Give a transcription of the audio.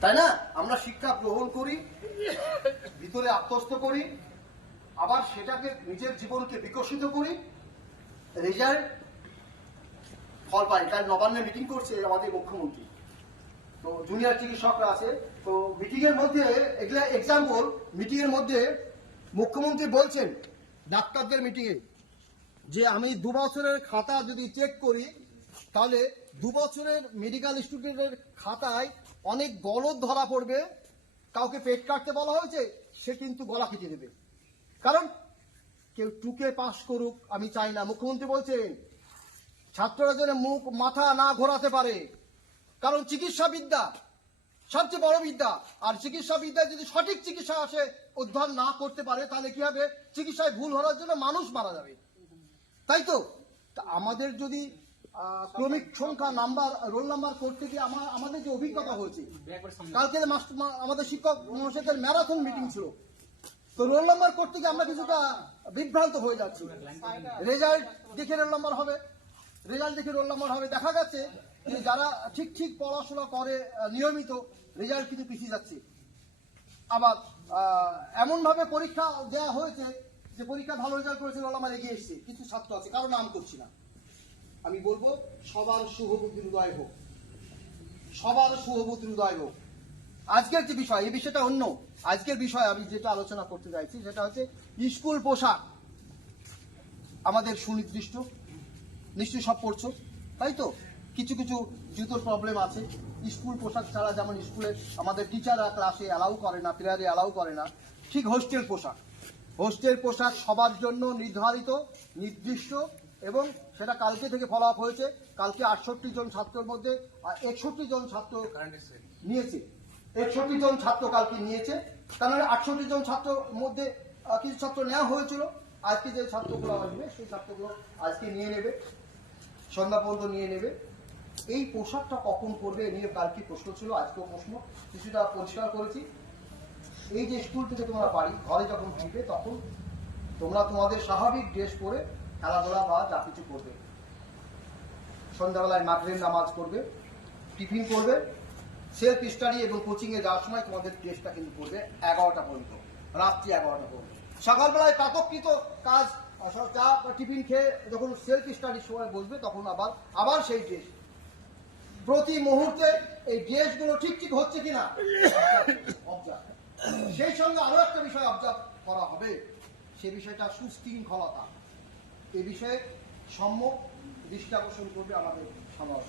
তাই না? আমরা শিক্ষা গ্রহণ করি, ভিতরে আত্মস্থ করি, আবার সেটাকে নিজের জীবনকে বিকশিত করি, রেজাল্ট, ফল পাই। কাল নবান্নে মিটিং করছে আমাদের মুখ্যমন্ত্রী। তো জুনিয়র চিকিৎসকরা আছে। তো মিটিং এর মধ্যে, এগুলা এক্সাম্পল মিটিং এর মধ্যে মুখ্যমন্ত্রী বলছেন, ডাক্তারদের মিটিং এ, যে আমি দু বছরের খাতা যদি চেক করি তাহলে দু বছরের মেডিকেল স্টুডেন্টের খাতায় অনেক গলদ ধরা পড়বে। কাউকে পেট কাটতে বলা হয়েছে, সে কিন্তু গলা কেটে দেবে। কারণ কেউ টুকে পাশ করুক, আমি চাই না। মুখ্যমন্ত্রী বলছেন, ছাত্ররা যেন মুখ, মাথা না ঘোরাতে পারে। কারণ চিকিৎসা বিদ্যা সবচেয়ে বড় বিদ্যা। আর চিকিৎসা বিদ্যায় যদি সঠিক চিকিৎসা আসে, উদ্ধার না করতে পারে, তাহলে কি হবে? চিকিৎসায় ভুল হওয়ার জন্য মানুষ মারা যাবে। তাই তো আমাদের যদি ক্রমিক সংখ্যা, নাম্বার, রোল নাম্বার করতে গিয়ে আমার, আমাদের যে অভিজ্ঞতা হয়েছে কালকে আমাদের শিক্ষক মহাশয়দের ম্যারাথন মিটিং ছিল। তো রোল নাম্বার করতে গিয়ে আমরা কিছুটা বিভ্রান্ত হয়ে যাচ্ছি। রেজাল্ট দেখে রোল নাম্বার হবে, রেজাল্ট দেখে রোল নাম্বার হবে, দেখা যাচ্ছে যে যারা ঠিক ঠিক পড়াশোনা করে নিয়মিত, রেজাল্ট কিন্তু পিছিয়ে যাচ্ছে। আবার এমনভাবে পরীক্ষা দেওয়া হয়েছে যে পরীক্ষা ভালো রেজাল্ট করেছে, রোল নাম্বার এগিয়ে এসছে কিছু ছাত্র আছে, কারও নাম করছি না। আমি বলব, সবার শুভবুদ্ধি উদয় হোক। সবার শুভবুদ্ধি উদয় হোক। আজকের যে বিষয়, এই বিষয়টা অন্য। আজকের বিষয় আমি যেটা আলোচনা করতে চাইছি, সেটা হচ্ছে স্কুল পোশাক। আমাদের সুনির্দিষ্ট, নিশ্চয়ই সব পড়ছো, তাই তো? কিছু কিছু জুতোর প্রবলেম আছে। স্কুল পোশাক ছাড়া যেমন স্কুলে আমাদের টিচাররা ক্লাসে অ্যালাউ করে না প্লেয়ারে অ্যালাউ করে না, ঠিক হোস্টেল পোশাক। হোস্টেল পোশাক সবার জন্য নির্ধারিত, নির্দিষ্ট এবং সেটা কালকে থেকে ফলো আপ হয়েছে। কালকে আটষট্টি জন ছাত্রের মধ্যে একষট্টি জন ছাত্র নিয়েছে। একষট্টি জন ছাত্র কালকে নিয়েছে। তার মানে আটষট্টি জন ছাত্র মধ্যে কিছু ছাত্র নেওয়া হয়েছিল। আজকে যে ছাত্রগুলো আসবে সেই ছাত্রগুলো আজকে নিয়ে নেবে। সন্ধ্যা পর্যন্ত নিয়ে নেবে। এই পোশাকটা কখন করবে নিয়ে কালকে প্রশ্ন ছিল আজকেও প্রশ্ন। কিছুটা পরিষ্কার করেছি। এই যে স্কুল থেকে তোমরা বাড়ি ঘরে যখন ফিরবে তখন তোমরা তোমাদের স্বাভাবিক ড্রেস পরে খেলাধুলা বা যা কিছু করবে। সন্ধ্যাবেলায় মাগরিব নামাজ করবে টিফিন করবে সেলফ স্টাডি এবং কোচিং এ যাওয়ার সময় তোমাদের টেস্টটা কিন্তু করবে এগারোটা পর্যন্ত, রাত্রি এগারোটা পর্যন্ত। সকালবেলায় প্রাতকৃত কাজ চা বা টিফিন খেয়ে যখন সেলফ স্টাডির সময় বসবে, তখন আবার আবার সেই ড্রেস প্রতি মুহূর্তে এই ড্রেসগুলো ঠিক ঠিক হচ্ছে কিনা সেই সঙ্গে আরও একটা বিষয় অবজার্ভ করা হবে, সে বিষয়টা সুশৃঙ্খলতা। এ বিষয়ে সম্যক দৃষ্টি আকর্ষণ করবে আমাদের সমাজ।